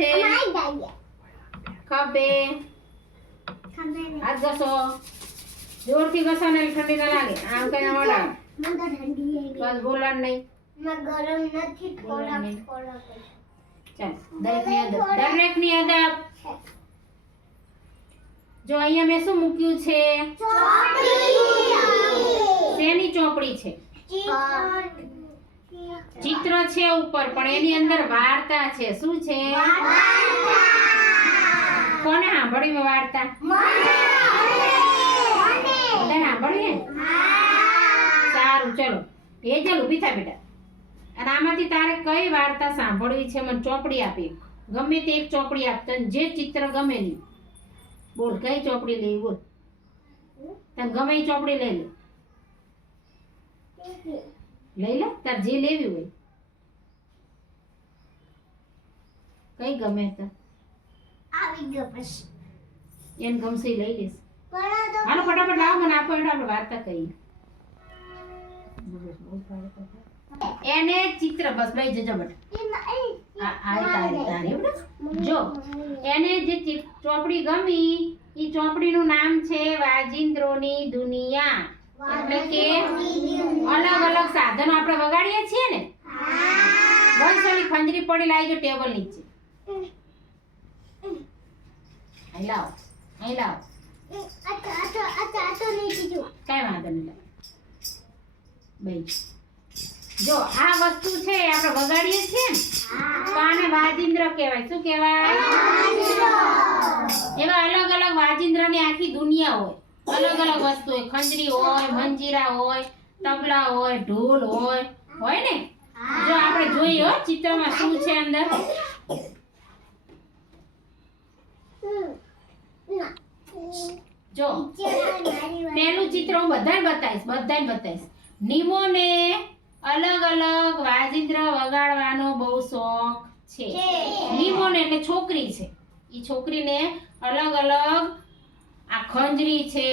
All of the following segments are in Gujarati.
માથે ખભે. હાથ ઘસો. જોરથી ઘસો ને ઠંડી ના લાગે. આમ કઈ અડાડ. બસ બોલવાનું નહીં. ગરમ નથી થોડા. થોડા ચાલ દરેકની અદબ. દરેકની અદબ. જો અહીંયા મેં શું મૂક્યું છે? શેની ચોપડી છે? ચિત્ર છે ઉપર પણ એની અંદર વાર્તા છે. શું છે? કોને સાંભળ્યું વાર્તા? બધાને સાંભળ્યું સારું ચલો. એ ચાલ ઊભી થા બેટા. અને આમાંથી તારે કઈ વાર્તા સાંભળવી છે મને ચોપડી આપી. ગમે તે એક ચોપડી આપ તને જે ચિત્ર ગમે નહીં બોલ કઈ ચોપડી લેવી? બોલ. તને ગમે એ ચોપડી લઈ લે. લઈ લે તાર જે લેવી હોય. કઈ ગમે તો. આવી ગયો પછી. એને ગમશે લઈ લેશે. હાલો ફટાફટ લાવ મને આપો એટલે આપણે વાર્તા કહીએ. એને ચિત્ર બસ ભાઈ જજો બેટા. જો એને જે ચોપડી ગમી એ ચોપડીનું નામ છે વાજિંદ્રોની દુનિયા. એટલે કે અલગ અલગ સાધનો આપણે વગાડીએ છીએ ને? બસ ઓલી ખંજરી પડી લાવી જો ટેબલ નીચે. અહીં લાવો અહીં લાવો. કઈ વાંધો નહીં ભાઈ જો આ વસ્તુ છે આપણે વગાડીએ છીએ ને? તો આને વાજિંદ્ર કહેવાય. શું કહેવાય? એવા અલગ અલગ વાજિંદ્રની આખી દુનિયા હોય. અલગ અલગ વસ્તુ હોય. ખંજરી હોય મંજીરા હોય તબલા હોય ઢોલ હોય. હોય ને? જો આપણે જોઈએ હો ચિત્રમાં શું છે અંદર? જો પહેલું ચિત્ર હું બધાને બતાવીશ બધાને બતાવીશ. નિમોને અલગ અલગ વાજિંત્ર વગાડવાનો બહુ શોખ છે. નિમોને એટલે છોકરી છે. એ છોકરીને અલગ અલગ ખંજરી છે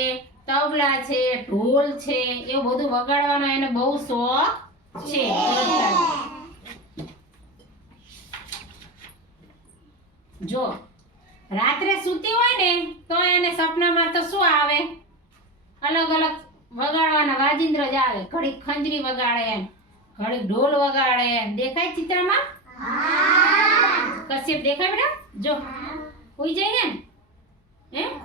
તબલા છે ઢોલ છે એવું બધું વગાડવાનો એને બહુ શોખ છે. જો રાત્રે સૂતી હોય ને તો એને સપનામાં તો શું આવે? અલગ અલગ વગાડવાના વાજિંદ્ર જ આવે. ઘડીક ખંજરી વગાડે ઘડીક ઢોલ વગાડે. દેખાય ચિત્રમાં? કશ્યપ દેખાય બેટા જો ઉઈ જાય ને? હે? ગયા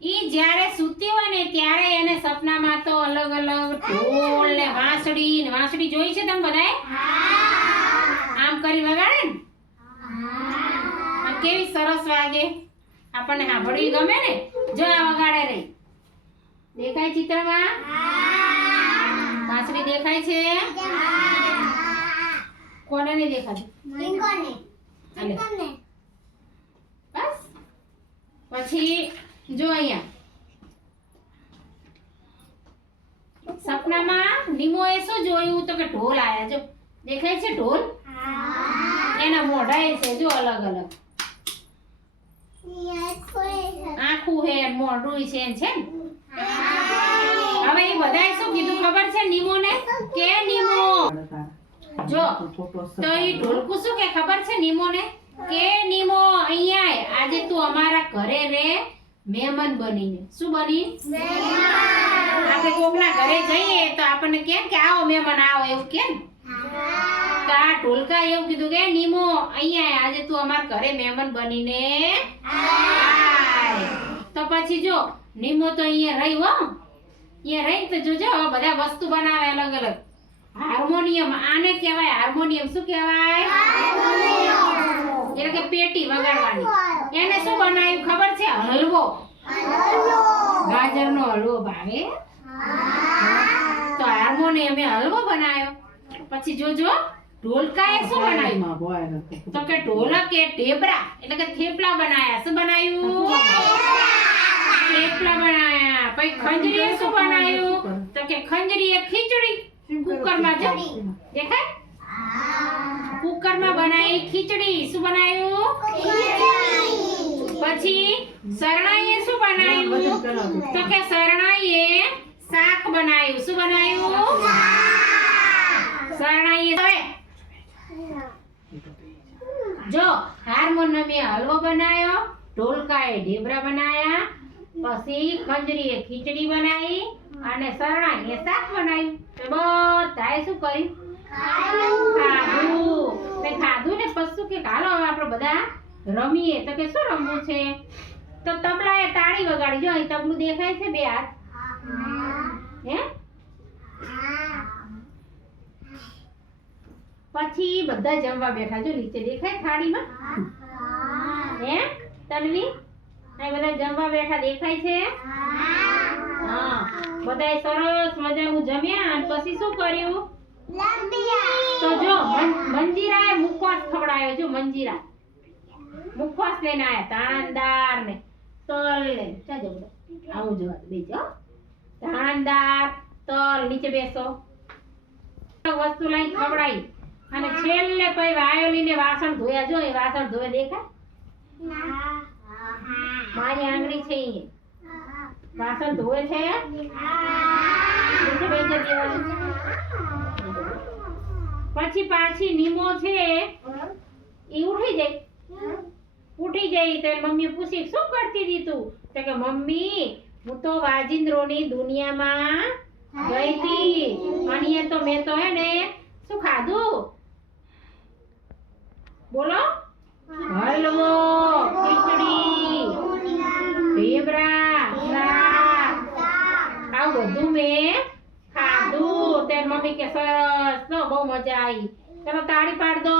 ઈ જ્યારે સૂતી હોય ને ત્યારે એને સપનામાં તો અલગ અલગ ઢોલ ને વાંસળી ને વાંસળી જોઈ છે તમે બધાએ? આમ કરી વગાડે ને? કેવી સરસ વાગે. આપણને સાંભળવી ગમે ને? જો આ વગાડે રહી દેખાય ચિત્રમાં? વાંસળી દેખાય છે? કોને નહીં દેખાતી લિંકોને આલે. લિંકોને બસ પછી જો અહીંયા સપનામાં નિમોએ શું જોયું? તો કે ઢોલ આયા જો દેખાય છે ઢોલ? એના મોઢા છે જો અલગ અલગ. આખું હે મોઢું છે છે હવે એ બધાએ શું કીધું ખબર છે નિમોને કે નિમો જો તો એ ઢોલકું શું કે ખબર છે નિમોને કે નિમો અહીંયા આજે તું અમારા ઘરે રે મહેમાન બનીને. શું બની? આપણે કોકના ઘરે જઈએ તો આપણને કેમ કે આવો મહેમાન આવો એવું કેમ? તો આ ઢોલકા એવું કીધું કે નિમો અહીંયા આજે તું અમારા ઘરે મહેમાન બનીને. તો પછી જો નિમો તો અહીંયા રહી હો. અહીંયા રહી તો જોજો બધા વસ્તુ બનાવે અલગ અલગ. હાર્મોનિયમ આને કહેવાય હાર્મોનિયમ. શું કહેવાય? એટલે કે પેટી વગાડવાની. એને શું બનાવ્યું ખબર છે? હલવો. ગાજરનો હલવો ભાવે? તો હાર્મોનિયમે હલવો બનાવ્યો. પછી જોજો ઢોલકાએ શું બનાવ્યું? તો કે ઢોલક એ ઢેબરા એટલે કે થેપલા બનાવ્યા શું બનાવ્યું? થેપલા બનાવ્યા પછી ખંજરીએ શું બનાવ્યું તો કે ખંજરીએ ખીચડી. કુકરમાં જો. દેખાય? કુકરમાં બનાવી ખીચડી શું બનાવ્યું? પછી શરણાઈએ શું બનાવ્યું? તો કે શરણાઈએ શાક બનાવ્યું. શું બનાવ્યું? શરણાઈએ હવે જો હાર્મોનિયમે હલવો બનાવ્યો ઢોલકાએ ઢેબરા બનાયા પછી ખંજરીએ ખીચડી બનાવી અને શરણાઈએ શાક બનાવ્યું. તો બધાએ શું કર્યું? બધા રમીએ. તો કે શું રમવું છે? તો તબલાએ તાળી વગાડી. જો, અહીં તબલું દેખાય છે બે હાથ. પછી બધા જમવા બેઠા. જો, નીચે દેખાય થાળીમાં? હે? તન્વી? અહીં બધા જમવા બેઠા દેખાય છે? હા. બધાએ સરસ મજાનું જમ્યા. અને પછી શું કર્યું? તો જો મંજીરાએ મુખવાસ ખવડાવ્યો જો મંજીરા. મુખવાસ લઈને આયા. તાણદાર ને. તલ ને ચાલો આવું દો, બેસજો હો. તલ નીચે બેસો. વસ્તુ લઈને ખવડાવી અને છેલ્લે પછી વાયોલી ને વાસણ ધોયા. જો એ વાસણ ધોવે દેખાય? મારી આંગળી છે એ. વાસણ ધોવે છે? નીચે બેસી દેવાનું પછી પાછી નીમો છે એ ઉઠી જાય. ઉઠી જઈ તો મમ્મી પૂછી શું કરતી હતી તું? તો કે મમ્મી હું તો વાજિંદ્રોની દુનિયામાં ગઈ હતી. અને તો મેં તો હે ને શું ખાધું? બોલો. હલવો ખીચડી ઢેબરા આવું બધું મેં મમ્મી કે સરસ નો બહુ મજા આવી. ચલો તાળી પાડ દો.